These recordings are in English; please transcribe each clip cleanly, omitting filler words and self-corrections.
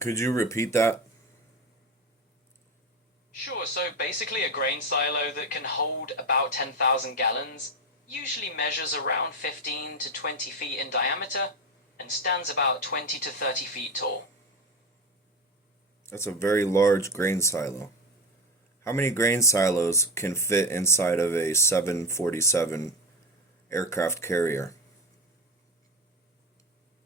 Could you repeat that? Sure, so basically a grain silo that can hold about 10,000 gallons usually measures around 15 to 20 feet in diameter and stands about 20 to 30 feet tall. That's a very large grain silo. How many grain silos can fit inside of a 747 aircraft carrier?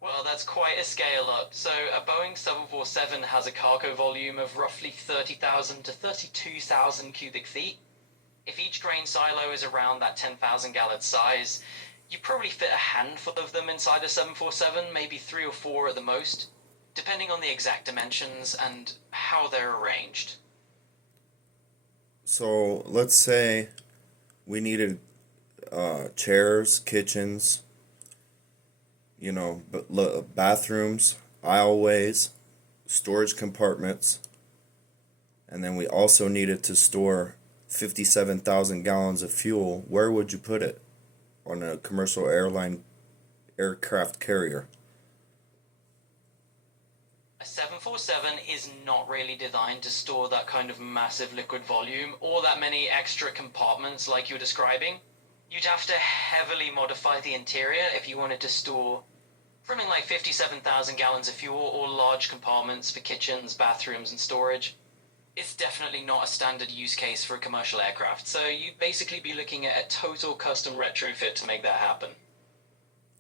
Well, that's quite a scale up. So, a Boeing 747 has a cargo volume of roughly 30,000 to 32,000 cubic feet. If each grain silo is around that 10,000 gallon size, you probably fit a handful of them inside a 747, maybe three or four at the most, depending on the exact dimensions and how they're arranged. So let's say we needed chairs, kitchens, bathrooms, aisleways, storage compartments, and then we also needed to store 57,000 gallons of fuel. Where would you put it on a commercial aircraft carrier? A 747 is not really designed to store that kind of massive liquid volume or that many extra compartments like you're describing. You'd have to heavily modify the interior if you wanted to store something like 57,000 gallons of fuel or large compartments for kitchens, bathrooms, and storage. It's definitely not a standard use case for a commercial aircraft, so you'd basically be looking at a total custom retrofit to make that happen.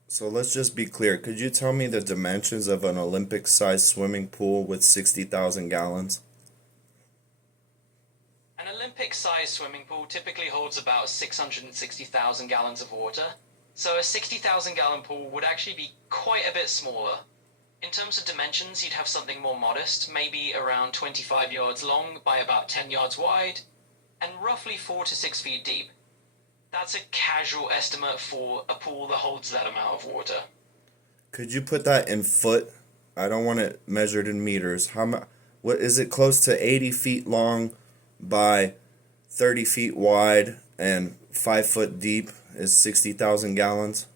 So let's just be clear. Could you tell me the dimensions of an Olympic-sized swimming pool with 60,000 gallons? An Olympic-sized swimming pool typically holds about 660,000 gallons of water, so a 60,000 gallon pool would actually be quite a bit smaller. In terms of dimensions, you'd have something more modest, maybe around 25 yards long by about 10 yards wide, and roughly 4 to 6 feet deep. That's a casual estimate for a pool that holds that amount of water. Could you put that in foot? I don't want it measured in meters. What is it, close to 80 feet long by 30 feet wide and 5 foot deep is 60,000 gallons?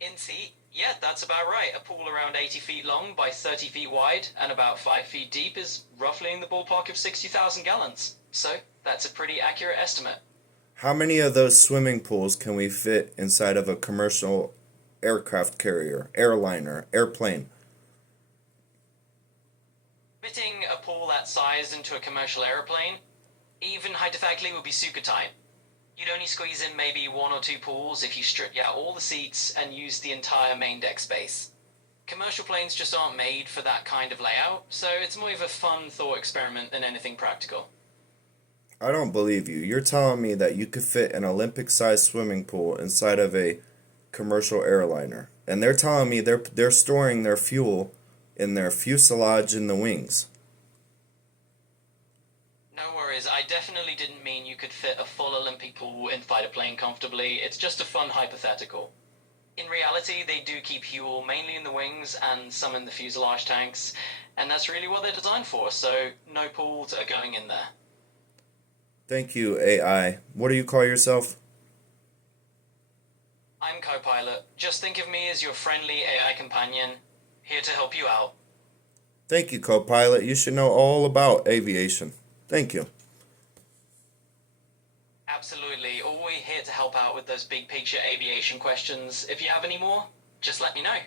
In feet, yeah, that's about right. A pool around 80 feet long by 30 feet wide and about 5 feet deep is roughly in the ballpark of 60,000 gallons. So that's a pretty accurate estimate. How many of those swimming pools can we fit inside of a commercial aircraft carrier, airliner, airplane? Fitting a pool that size into a commercial airplane, even hypothetically, would be super tight. You'd only squeeze in maybe one or two pools if you stripped out all the seats and used the entire main deck space. Commercial planes just aren't made for that kind of layout, so it's more of a fun thought experiment than anything practical. I don't believe you. You're telling me that you could fit an Olympic-sized swimming pool inside of a commercial airliner, and they're telling me they're storing their fuel in their fuselage in the wings. No worries, I definitely didn't mean you could fit a full Olympic pool inside a plane comfortably. It's just a fun hypothetical. In reality, they do keep fuel mainly in the wings and some in the fuselage tanks, and that's really what they're designed for, so no pools are going in there. Thank you, AI. What do you call yourself? I'm Copilot. Just think of me as your friendly AI companion, here to help you out. Thank you, Copilot. You should know all about aviation. Thank you. Absolutely, always here to help out with those big picture aviation questions. If you have any more, just let me know.